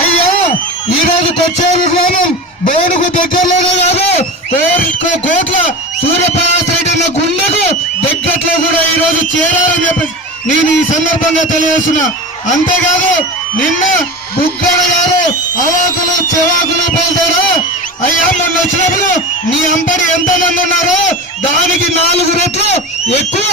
అయ్యా ఈ రోజు కొచ్చేరు గ్రామం దేవుడికి దగ్గరలోనే కాదు కోట్ల కోట్ల సూర్యప్రకాశ్ రెడ్డి అన్న గుండెకు దగ్గట్లో కూడా ఈ రోజు చేరాలని చెప్పి నేను ఈ సందర్భంగా తెలియజేస్తున్నా. అంతేకాదు నిన్న బుగ్గన గారు అవాకులు చెవాకులు పోతారు అయ్యా మొన్న వచ్చినప్పుడు నీ అంబడి ఎంత మంది ఉన్నారో దానికి నాలుగు ఎక్కువ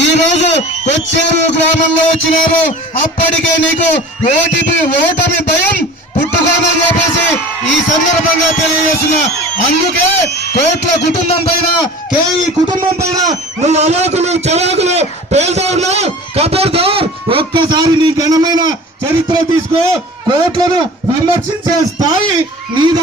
ఈ రోజు కొచ్చేరు గ్రామంలో వచ్చినారు. అప్పటికే నీకు ఓటిపి ఓటమి భయం పుట్టుకోమని చెప్పేసి ఈ సందర్భంగా తెలియజేసిన అందుకే కోట్ల కుటుంబం పైన కేఈ కుటుంబం పైన నువ్వు అలోకులు చవాకులు పేలుతా ఉన్నావు కబర్దార్ ఒక్కసారి నీ ఘనమైన చరిత్ర తీసుకో. కోట్లను విమర్శించే స్థాయి మీద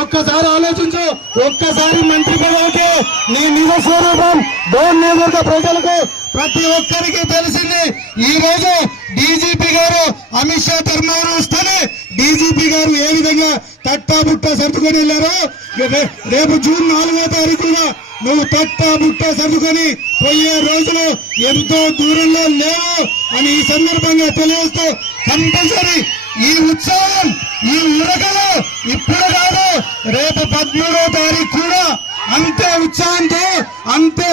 ఒక్కసారి ఆలోచించు. ఒక్కసారి మంత్రి పదవికి నీ నిజ స్వరూపం డోన్ నియోజకవర్గ ప్రజలకు ప్రతి ఒక్కరికి తెలిసింది. ఈ రోజు డీజీపీ గారు అమిత్ షా ధర్మవరం వస్తేనే డీజీపీ గారు ఏ విధంగా తట్టా బుట్ట సర్దుకొని వెళ్ళారో రేపు జూన్ నాలుగో తారీఖున నువ్వు తట్టా బుట్ట సర్దుకొని పోయే రోజులు ఎంతో దూరంలో లేవు అని ఈ సందర్భంగా తెలియజేస్తూ కంపల్సరీ ఈ ఉత్సవం ఈ ఉరకలు ఇప్పుడు కాదు రేపు పద్మూడో తారీఖు కూడా అంతే ఉత్సాహంతో అంతే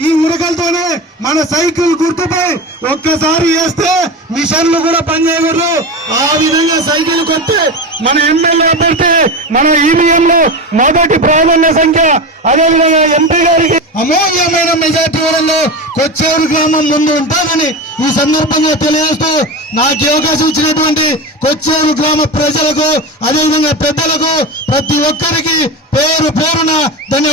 ఈ ఉరకలతోనే మన సైకిల్ గుర్తుపై ఒక్కసారి వేస్తే మిషన్లు కూడా పనిచేయకూడదు ఆ విధంగా సైకిల్ కొట్టి మన ఎమ్మెల్యే అభ్యర్థి మన ఈవీఎం లో మొదటి ప్రాధాన్య సంఖ్య. అదేవిధంగా ఎంపీ గారికి అమూల్యమైన మెజార్టీ వరంలో కొచ్చేరు గ్రామం ముందు ఉంటే. ఉంటామని ఈ సందర్భంగా తెలియజేస్తూ నాకు అవకాశం ఇచ్చినటువంటి కొచ్చేరు గ్రామ ప్రజలకు అదేవిధంగా పెద్దలకు ప్రతి ఒక్కరికి పేరు పేరున ధన్యవాదాలు.